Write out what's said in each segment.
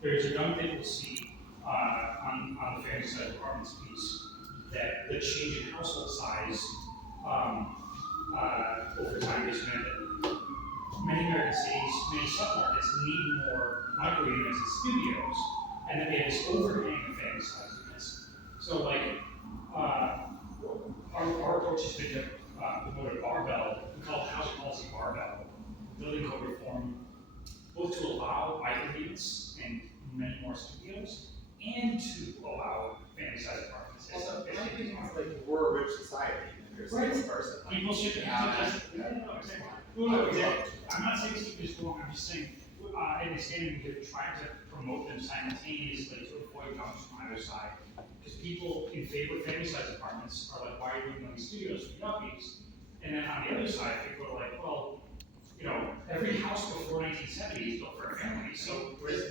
there's a dunk that you'll see on the family side apartments piece that the change in household size over time has meant that many American cities, many submarkets need more micro units and studios, and then they have this overhang of family size units. So like our approach has been to promote a barbell, we call it housing policy barbell, building code reform, both to allow micro units and many more studios, and to allow family size apartments. Also, my opinion is like we're a rich society, and there's like a person. People should have. I'm not saying Steve is wrong, I'm just saying, in the standing, we're trying to promote them simultaneously to avoid jumps from either side. Because people in favor of family size apartments are like, why are you doing these studios for yuppies? And then on the other side, people are like, well, you know, every house before 1970 is built for a family, so where's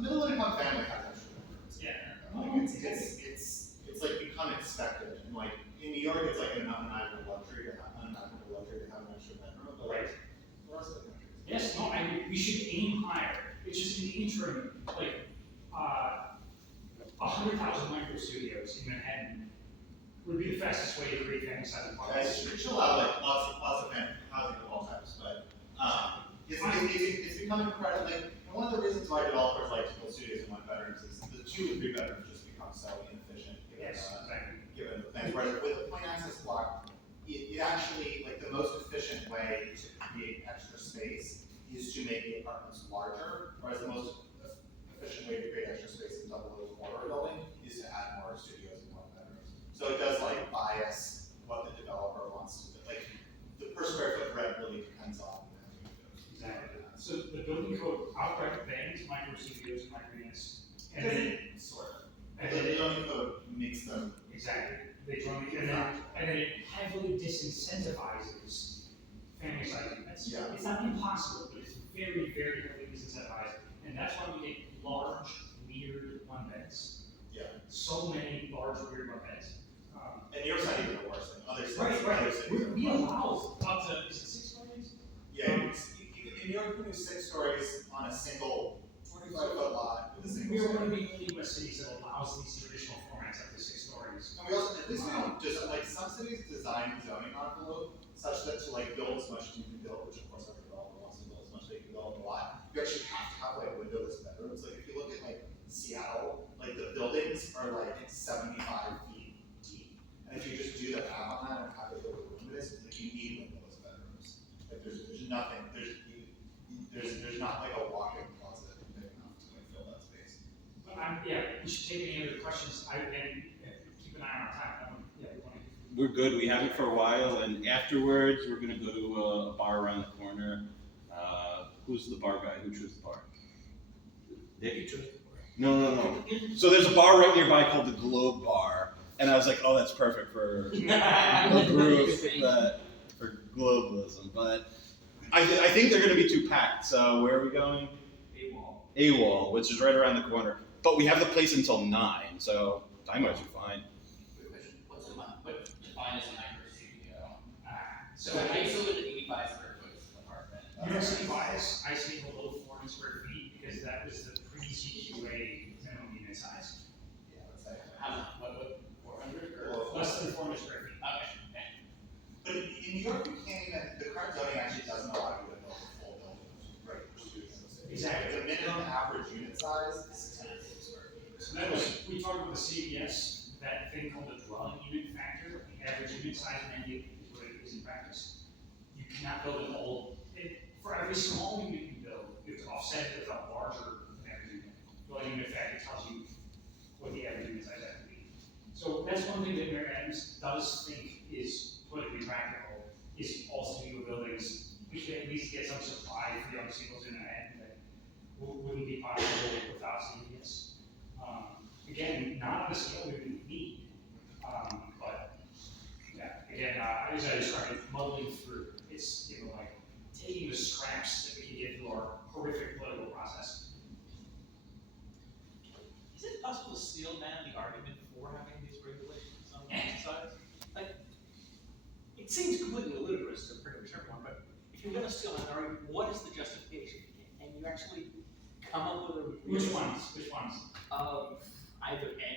middle income family has extra bedrooms. Yeah. Like it's like become expected, and like in New York, it's like an unimaginable luxury to have an extra bedroom, but like the rest of the country. Yes, no, we should aim higher. It's just in the interim, like 100,000 micro studios in Manhattan would be the fastest way to create family size apartments. It should allow like lots of family housing of all types, but it's become incredibly. And one of the reasons why developers like to build studios in one bedrooms is the 2 and 3 bedrooms just become so inefficient. Given the things. Whereas with a plain access block, it actually, like the most efficient way to create extra space is to make the apartments larger, whereas the most efficient way to create extra space in double or quarter building is to add more studios in one bedrooms. So it does like bias what the developer wants to do. Like the per square foot rent really depends on how you do it. Exactly. So the building code outright bans micro studios, micro units, and then sort of. And the then building code makes them exactly. They join the, and then it heavily disincentivizes family size units. Yeah. It's not impossible, but it's very, very heavily disincentivized. And that's why we get large, weird one beds. Yeah. So many large, weird one beds. And yours not even worse than other cities. Right. Other cities We allow up to, is it 6 stories? Yeah, in New York, we do 6 stories on a single 25-foot lot with a single We're story. one of the only US cities that allows these traditional formats up to 6 stories. And we also, at least we don't just, like, some cities design the zoning envelope such that to like build as much as you can build, which of course every developer wants to build as much as they can build in a lot, you actually have to have like windowless bedrooms. Like if you look at like Seattle, like the buildings are like 75 feet deep. And if you just do the math on that and how big of a room it is, like you need windowless bedrooms. Like there's nothing, there's not like a walk-in closet big enough to like fill that space. Yeah, we should take any other questions. And keep an eye on our time. We're good. We have it for a while, and afterwards we're gonna go to a bar around the corner. Who's the bar guy? Who chose the bar? Nick chose the bar. No. So there's a bar right nearby called the Globe Bar, and I was like, oh, that's perfect for a group for globalism. But I think they're gonna be too packed. So where are we going? AWOL, which is right around the corner. But we have the place until 9, so time might be fine. What defines a micro studio? So I still live in 85 square foot apartment. New York City bias, I see below 400 square feet because that was the pre-CQA minimum unit size. Yeah, let's say. How much? What 400 or? Less than 400 square feet. Okay. But in New York, you can't even, the current zoning actually doesn't allow you to build a full building, right? Exactly. The minimum average unit size is 650 square feet. So that was, we talked about the CBS, that thing called the dwelling unit factor, the average unit size in India is what it is in practice. You cannot build an old, for every small unit you build, you have to offset it with a larger average unit. Dwelling unit factor tells you what the average unit size has to be. So that's one thing that Mayor Adams does think is politically practical, is all studio buildings, we should at least get some supply for young singles in Manhattan that wouldn't be possible without CBS. Again, not on the scale we would need, but yeah, again, as I started muddling through, it's, like taking the scraps that we can get through our horrific political process. Is it possible to steal man the argument for having these regulations on one side? Like, it seems completely ludicrous to pretty much everyone, but if you're going to steal an argument, what is the justification? And you actually come up follow the. Which ones? Which ones? Either A